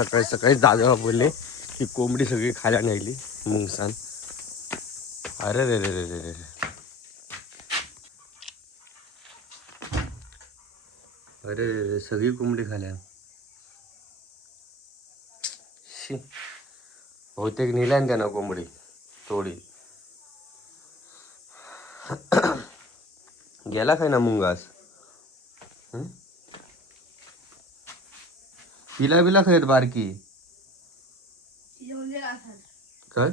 सकाळी सकाळी दादा बोलले की कोंबडी सगळी खायला नेली मुंगसान. अरे रे रे रे रे रे अरे रे रे सगळी कोंबडी खाल्या. बहुतेक नेल्या ना त्यानं कोंबडी थोडी. गेला काय ना मुंगास. पिला बिला खायत बारकी काय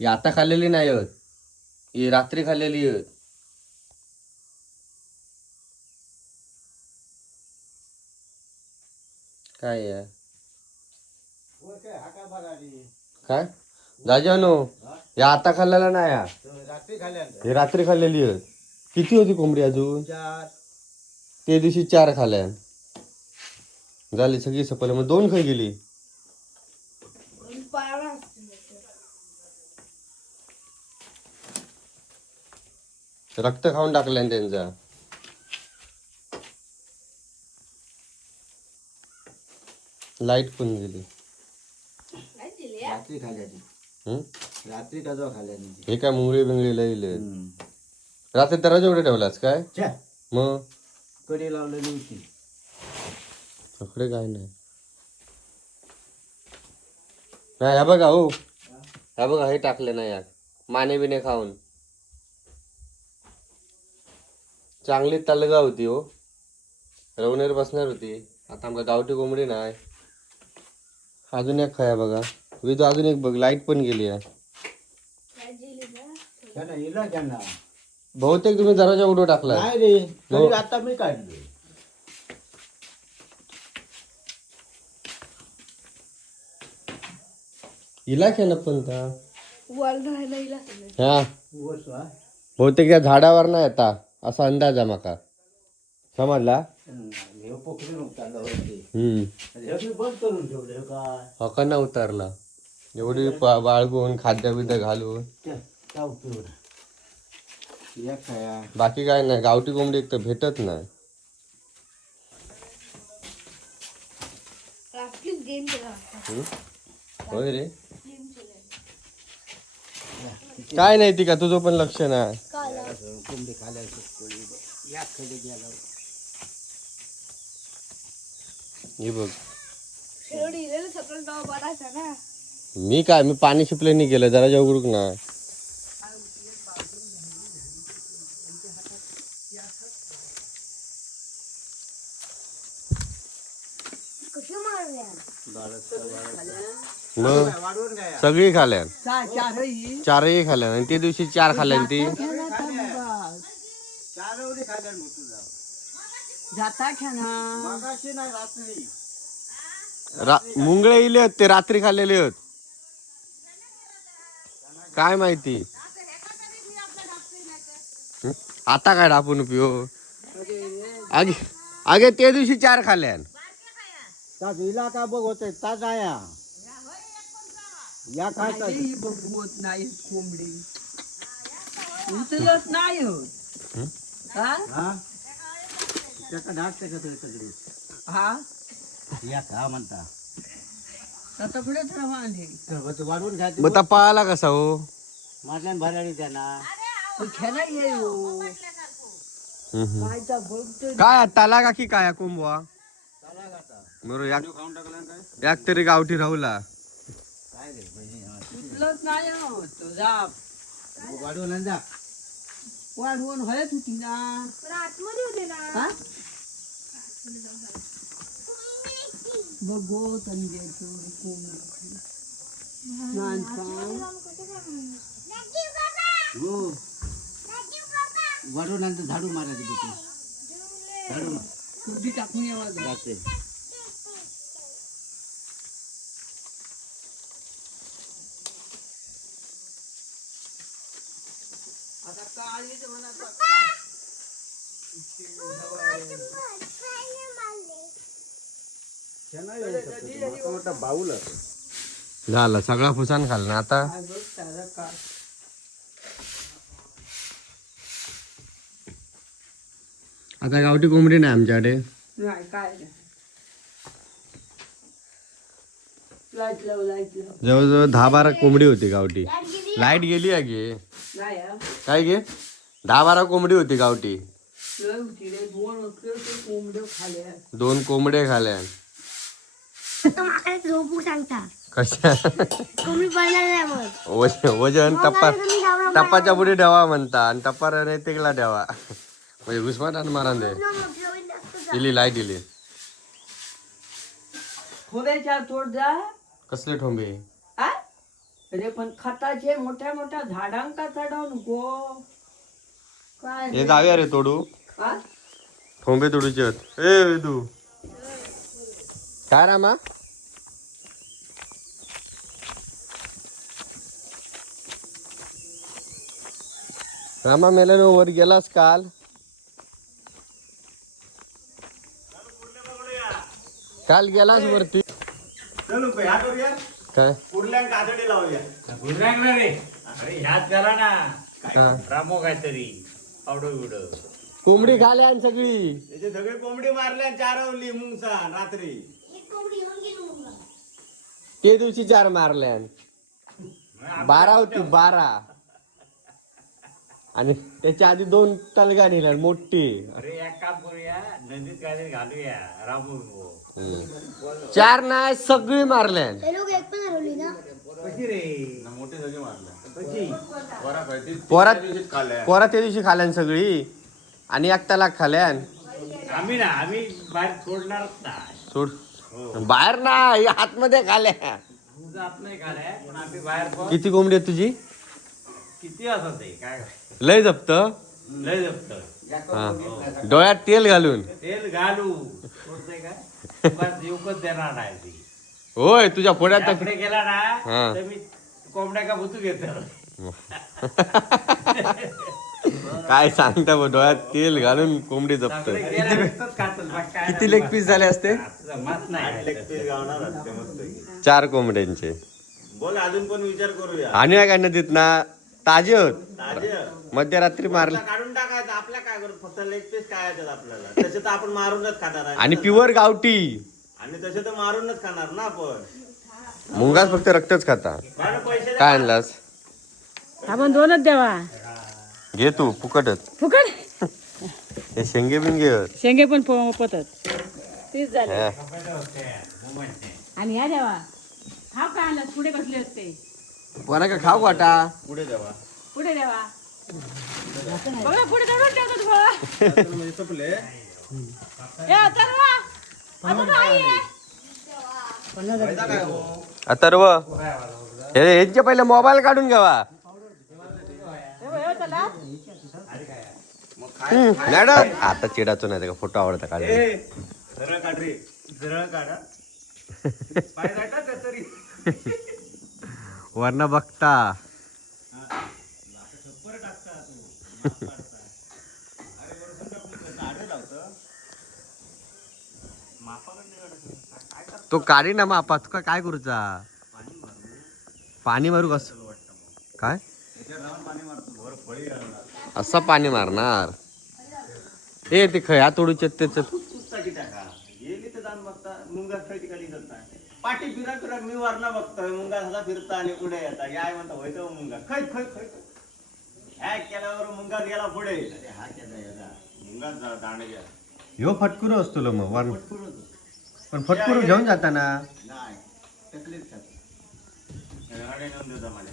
ही आता खाल्लेली नाही आहेत, ही रात्री खाल्लेली आहेत. काय यार काय दाजानो या आता खाल्लेला नाही या हे रात्री खाल्लेली आहेत. किती होती कोंबडी अजून? ते दिवशी 4 खाल्ल्या झाली सगळी सपल. मग 2 खाई गेली. रक्त खाऊन टाकल्यान त्यांचा. लाईट पण गेली. रात्री का जो खाल्या हे काय मुंगळी बिंगळी लई रात्री दरवाजा उघडे ठेवलास काय? मग कडे लावलेली होती. इकडे काय नाही. नाही ह्या बघा हो, ह्या बघा हे टाकले नाही यार माने बिने खाऊन. चांगली तलगा होती हो, रवणेर बसणार होती. आता आमका गावठी कोंबडी नाही. अजून एक खाया बघा विदू, अजून एक बघ लाईट पण गेली आहे. बहुतेक तुम्ही दरवाजा उडव टाकला. नाही रे तरी आता मी काढले. इला खेळ पण का हा बहुतेक त्या झाडावर नाही येता असा अंदाज आहे माका. समजला? हकांना उतरला एवढी बाळगून खाद्य बिद्य घालून. बाकी काय नाही. गावठी कोंबडी एक तर भेटत नाही. होय रे काय नाही ती का तुझं पण लक्ष नाही. कोंबडी खाल्या हे बघ मी काय मी पाणी शिपले नाही गेलं जरा उघडूक ना. मग सगळी खाल्या 4ही खाल्या आणि ते दिवशी 4 खाल्ल्या ती. मुंगळे इले ते रात्री खाल्लेले आहेत काय माहिती. आता काय डापून पिओ आगे आगे ते दिवशी 4 खाल्ल्या. का बघ होते ताजा या काय बघवत नाही कोंबडी उचलत नाही होत. त्याचा डाक सगळे हा या का म्हणता आता पुढे वाढवून घ्यायचं. मग पळाला कसा हो माझ्या भराडी त्यांना खेळा येऊ काय ताला का की काय कोंबवा बरोबर याक तरी गावठी राहुला उचलत नाही होत तुझा वाढवून जा. वाढवून हळत होती ना बघो वाढवून झाडू मारायची झाडू कुठे टाकून यावा जाते. आता काळीच म्हणा बाऊल झालं सगळा फुसान खाल्ला आता. आता गावठी कोंबडी नाही आमच्याकडे. नाही काय नाही. लाईट लाव. जवळजवळ 10-12 कोंबडी होती गावठी. लाईट गेली आहे गे. नाही हा. काय गे 10-12 कोंबडी होती गावठी. लय होती रे. 2 होते ते कोंबडे खाल्या. 2 कोंबडे खाल्या. झोपू सांगता कशा तुम्ही पडणार नाही मग वजन टप्पाच्या पुढे ठेवा म्हणता आणि टप्पा नैतिकला ठेवा म्हणजे घुसमाट मारा दे. इली लाईट इली. खोड्याच्या तोड जा. कसले ठोंबे आ? अरे पण खताचे मोठ्या मोठ्या झाडांका चढवून गो काय हे जाऊया रे तोडू. हा? ठोंबे तोडूचे आहेत. ए तू काय रामा रामा मेल्यानं वर गेलास काल. काल गेलास वरती चलो पे हात करूया. काय कुर्ल्यान काजडी लावूया. गुजरांगला रे अरे ह्यात करा ना हा. रामो काहीतरी आवडो बिवडो कोंबडी खाल्या आणि सगळी त्याचे सगळे कोंबडी मारल्या चारवली मुंगसा रात्री. ते दिवशी 4 मारल्या. 12 होती 12 आणि त्याच्या आधी 2 तलगा नेल्या मोठी. अरे एक काम करूया नदीत काहीतरी घालूया रामो 4 नाही सगळी मारल्या. ते लोक एक पण हरवली ना कशी रे मोठे सगळे मारल्या. कशी पोरा त्या दिवशी खाल्यान सगळी आणि 1 तलाक खाल्यान. आम्ही बाहेर सोडणारच नाही सोड बाहेर नाही आतमध्ये खाल्या. तुझं आत नाही खालाय पण आम्ही बाहेर पण किती कोंबडी आहे तुझी. किती असं ते काय लय जप्त. लय जपत हा. डोळ्यात तेल घालून. तेल घालू सोडतंय काय बस येऊकच देणार नाही ती. होय तुझ्या पोड्यात त्याकडे गेला हा. ना तर मी कोंबड्या का भुतू घेतो. काय सांगता बा, डोळ्यात तेल घालून कोंबडी जपत. किती लेग पीस झाले असते. मत नाही 4 कोंबड्यांचे. बोल अजून पण विचार करूया. आणि काय नदीत ना ताजे होत. ताजे मध्यरात्री मारले काढून टाकायचं. आपल्या काय करत फक्त लेग पीस काय येतात आपल्याला. तसे तर आपण मारूनच खाणार आहे. आणि प्युअर गावठी. आणि तसे तर मारूनच खाणार ना आपण. मुंगास फक्त रक्तच खाता. पैसे काय आणलास. आपण 2च द्यावा. घे तू फुकटच. फुकट हे शेंगे बिंगे आहेत. शेंगे पण पतत 30 झाले. हा. आणि ह्या द्यावा. हा काय आणलं पुढे कसले असते. पोरा का खाऊ वाटा. पुढे जावा. पुढे द्यावा. बघा पुढे दडून ठेवतो तुम्हाला. म्हणजे संपले. ए अथर्व, अथर्व आई आहे. अथर्व यांचे पहिले मोबाईल काढून घ्यावा. मॅडम आता चिडाचो नाही का फोटो आवडता काढायला. सरळ काढ रे. सरळ काढा. पाय जातात तरी. वरना बघता. तो काढी ना मापा तुका काय करूचा. पाणी मारू कस काय असं पाणी मारणार. ए ते खया तोडूचे त्याच पाठी फिरा फिरा मी वरना बघतोय. मुंगा असा फिरता आणि पुढे येता. याय म्हणता होय तो मुंगा खै खै खै. ह्या केल्यावर मुंगा गेला पुढे. अरे हा केला याला मुंगा दांड गेला. ह्यो फटकुरो असतो लो मग वर पण फटकुरो घेऊन जाताना नाही तकलीफ खात. गाडी नेऊन देता मला.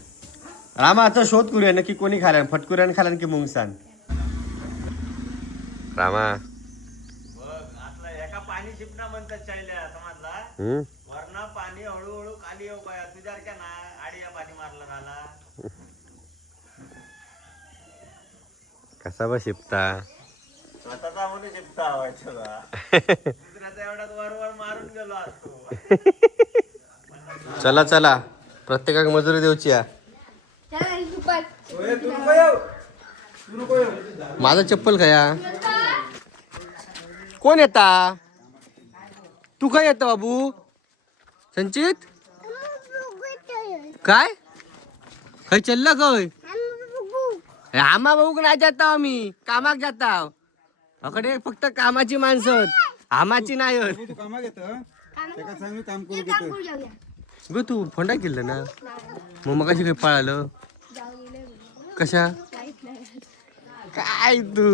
रामाचा शोध करूया नक्की कोणी खाल्यान फटकुऱ्यान खाल्यान की मुंगसान. रामा बघ आपला एका पाणी शिपणा म्हणतात चायल्या समजला. हम्म वरना पाणी हळूहळू खाली येऊ पाया. तुझ्यासारख्या ना आडिया पाणी मारला राहिला. कसा बा शिपता. स्वतःचा म्हणून शिपता व्हायचं दुसऱ्याचा एवढाच वर मारून गेलो असतो. चला चला प्रत्येकाक मजुरी देऊची या. माझा चप्पल खया कोण येता. तू काय येता बाबू संचित काय खय चल्ला खय. आम्हा भाऊ नाही जाता आम्ही कामाक जाता. अकडे फक्त कामाची माणसं आहेत. आमाची नाही आहेत. तू कामा घेत त्याका सांग मी काम करू काम घेतो करू जाऊया ग तू फोंडा केलं ना मग मगाशी काही पळालं कशा काय तू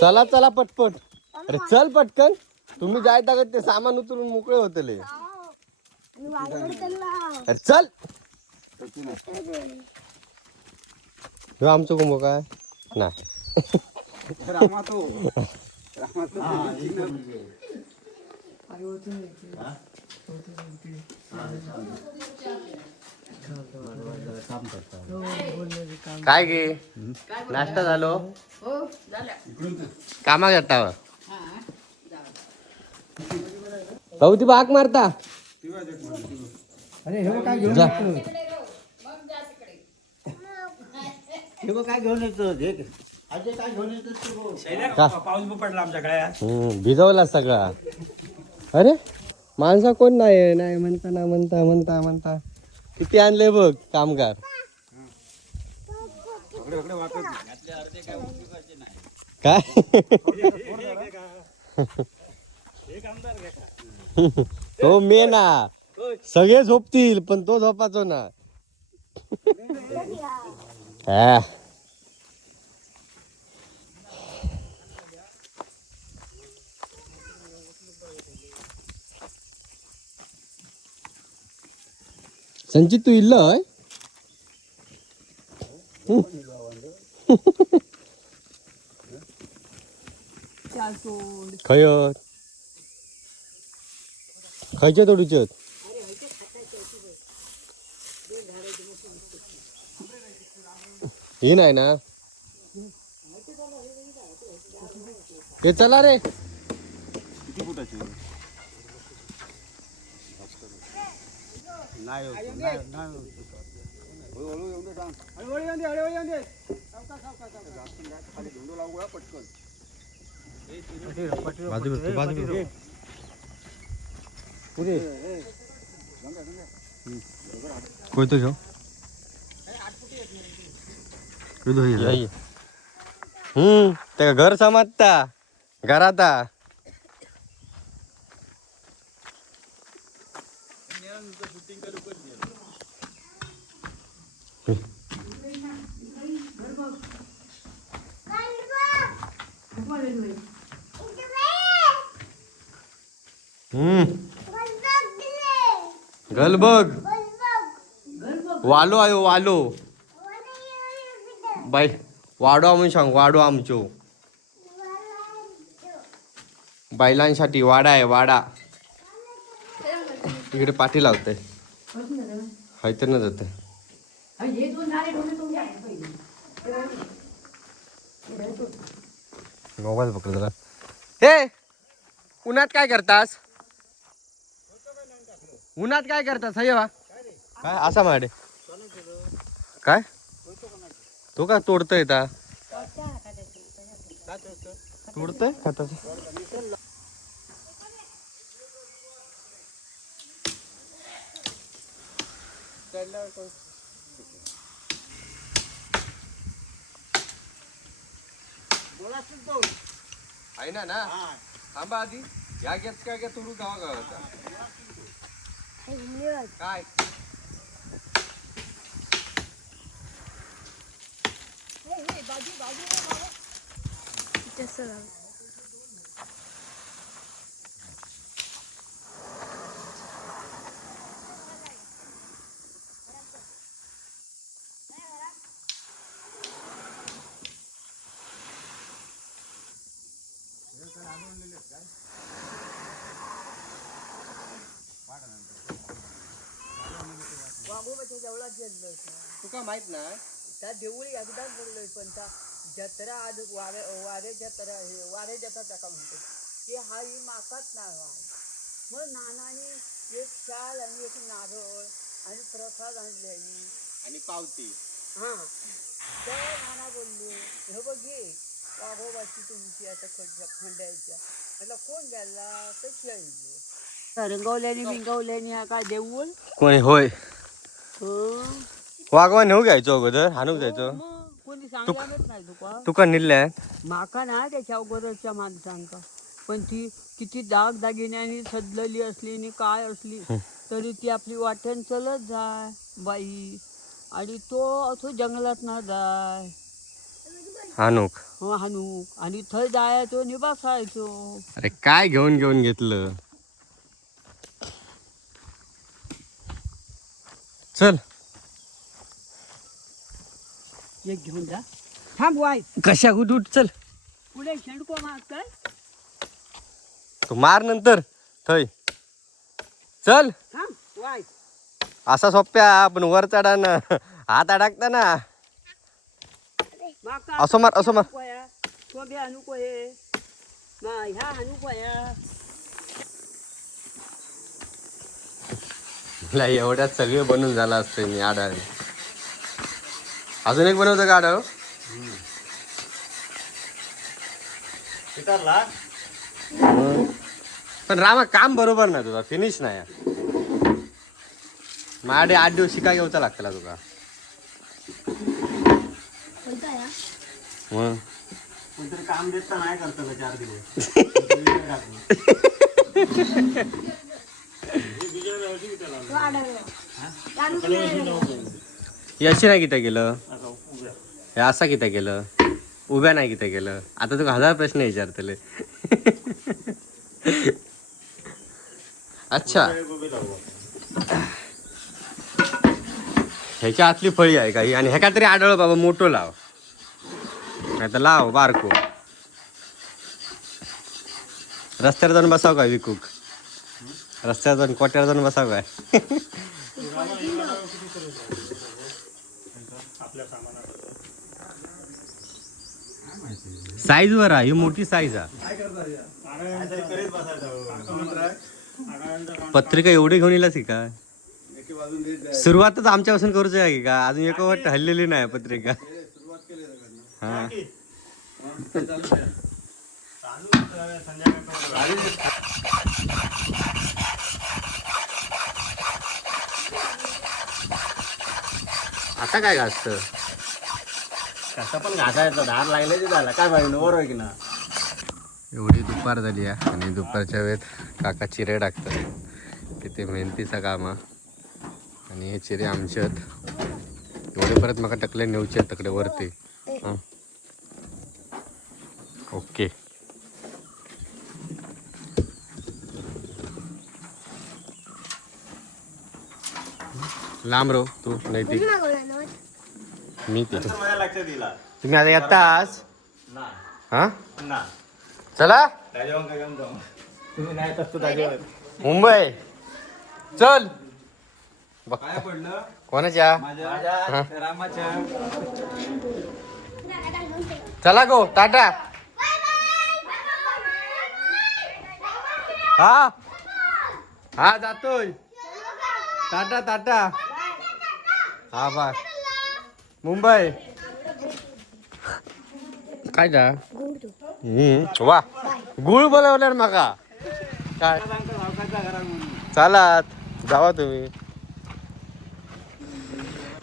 चला चला पटपट अरे चल पटकन तुम्ही जायता का ते सामान उचलून मोकळे होतले आणि वाघाकडे चालला अरे चल ह्यो आमचं कुंभ काय ना रामा तो काय गे नाश्ता झालो हो झालं कामा जाता भाऊ ती बाग मारता अरे हे काय घेऊन जा. हे काय घेऊन येतो अजय काय घेऊन का? येतो पाऊस पडला आमच्याकडे भिजवला सगळा अरे माणसा कोण नाही नाही म्हणता ना म्हणता म्हणता म्हणता किती आणले बघ कामगार काय तो मेन ना सगळे झोपतील पण तो झोपाचो ना हा. संचित तू इल्लय खय खयचे तोडूचे ही नाही ना ते चला रे किती फुटाची कोयतो घेऊ त्या घर समाजता घरात गल बघ वालो आयो वालो बाई वाडो आम्ही सांग वाडो आमचो बैलांसाठी वाडा आहे वाडा इकडे पाठी लावते हैतर न जाते हे दोन झाले ठेवले तुमच्या मोबाईल पकड जरा हे उन्हात काय करतास उन्हात काय करतास हे वा काय असा माडे काय तो का तोडतोय ता तोडतोय खाता आहे ना ना थांबा आधी या घेत काय काय तोडू गावा गावाचा काय वाघोबाच्या जवळात गेलोय तुका माहित ना त्या देऊळी एकदाच बोललोय पण त्या जत्रा आज वारे जत्रा हे वारे जत्रा त्याका म्हणतो की हा ही माकाच नाही वाय मग नानाने एक शाल आणि एक नारळ आणि प्रसाद आणले आणि पावती हां तर नाना बोललो हे बघ घे वाघोबाची तुमची आता खंडायच्या म्हटलं कोण गेला तर खेळलो रंगवल्याने बिंगवल्याने हा काय देऊळ कोणी होय हो वागवा नेऊ घ्यायचो अगोदर हाणूक जायचो मग कोणी सांगणारच नाही तुका तुका निल्ल्या माका ना त्याच्या अगोदरच्या माणसांका पण ती किती दागदागिन्यानी सजलेली असली आणि काय असली तरी ती आपली वाटेन चलत जाय बाई आणि तो असो जंगलात ना जाय हानूक हानूक आणि थंय जायचो आणि बसायचो. अरे काय घेऊन घेऊन घेतलं. चल एक घेऊन जा थांब वाय कशा उठ चल पुढे शेंडको मागताय तू मार नंतर थय चल. थांब वाय असा सोप्या आपण वर चढा ना हात अडकता ना माका असं मार असं मार. शोभे हानू कोये ना ह्या हानू कोया मला एवढ्यात सगळे बनून झाला असते मी आडाळ. अजून एक बनवतो का आडाळ. चितारला पण रामा काम बरोबर नाही तुझा फिनिश नाही. माझ्याकडे 8 दिवस शिका घेऊचा लागतला तुका. कोणता या मग कोणतरी काम देत तर नाही करतो का 4 दिवस. तो आढळला यशी नाही किती केलं हे असा किती केलं उभ्या नाही किती केलं. आता तुका 1000 प्रश्न विचारतले. अच्छा ह्याच्या आतली फळी आहे का ही आणि ह्याका तरी आढळ बाबा मोठं लाव नाही तर लाव बारको. रस्त्यावर जाऊन बसाव काय विकूक रस्त्यावर जाऊन कोट्यावर जाऊन बसाव काय. साईज वर आहे ही मोठी साईज आहे. करीत बसायचं. पत्रिका एवढी घेऊन येलास की काय. सुरुवातच आमच्यापासून करूच आहे की का अजून एक वाट हल्लेली नाही पत्रिका. हा आता काय घासत कसं पण घासायचं धार लागले झाला काय पाहिजे बरोबर आहे की ना. एवढी दुपार झाली आहे आणि दुपारच्या वेळेत काका चिरे टाकतात किती मेहनतीचा काम आहे. आणि हे चिरे आमचे आहेत एवढे परत मका टकले नेऊचे आहेत तकडे वरती. ओके लांब रो तू नाही ती मी ती माझ्या लक्षात दिला तुम्ही आता येतास ना हा ना चला राजेवान काय काम जाऊ तुम्ही नाही तसं राजेवान मुंबई चल बघ काय पडलं कोणाच्या माझ्या रामाच्या चला गो टाटा. हा हा जातोय टाटा टाटा. हा बाय मुंबई काय जा वा गुळ बोलावल्यार माका काय चालात जावा तुम्ही.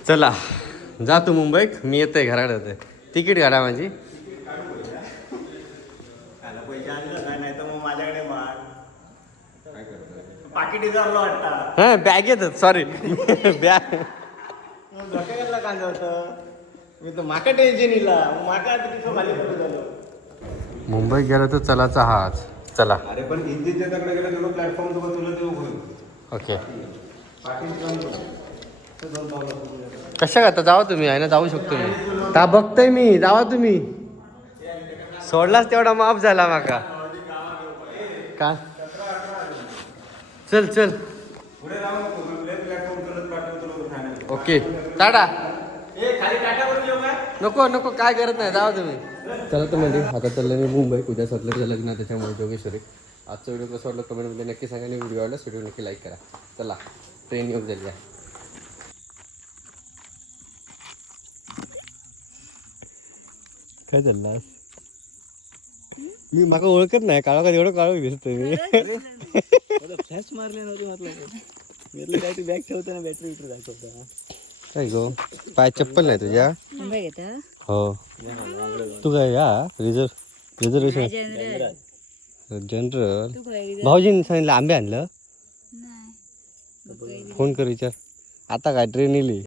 चला जा तू मुंबईत मी येतोय घराकडे तिकीट काढा माझी. पैसे आणलं नाही तर मग माझ्याकडे मार पाकिट विचारलं वाटतं. हा बॅग येतात सॉरी बॅग डोक्याला कांदा होतं मी तर माका टेन्शन इला माका आता तिथं खाली पडून झालो. मुंबईत गेला तर चलाचा हाच चला. अरे पण हिंदीच्या तकडे गेलं तेवढं प्लॅटफॉर्म तुला देऊ ओके पाटील कशा करता जावा तुम्ही आहे ना जाऊ शकतो मी ता बघतोय मी जावा तुम्ही सोडलाच तेवढा माफ झाला माका का. चल चल पुढे जाऊ नको प्लॅटफॉर्म करत पाठवतो तुला ठाण्यात. ओके टाटा. ए खाली टाटावरून येऊ काय नको नको काय करत नाही जावा तुम्ही. चला तर म्हणजे आता चाललं मी मुंबई उद्या सटलरचं लग्न आहे त्याच्यामुळे जोगेश्वरी. आजचा व्हिडिओ कसं वाटलं कमेंटमध्ये नक्की सांगा आणि व्हिडिओ आवडला व्हिडिओ नक्की लाईक करा. चला ट्रेन येऊन झाली आहे. काय चाललं मी माका ओळखत नाही काळा का एवढं काळं दिसतोय मी. फ्लॅश मारले नव्हते म्हटलं काय तू बॅग ठेवताना बॅटरी दाखवता काय गो पाय चप्पल नाही तुझ्या घेता हो तू काय या रिझर्वेशन जनरल जनरल तू काय भाऊजींनी सांगितलं आंबे आणलं नाही फोन कर विचार आता काय ट्रेन येईल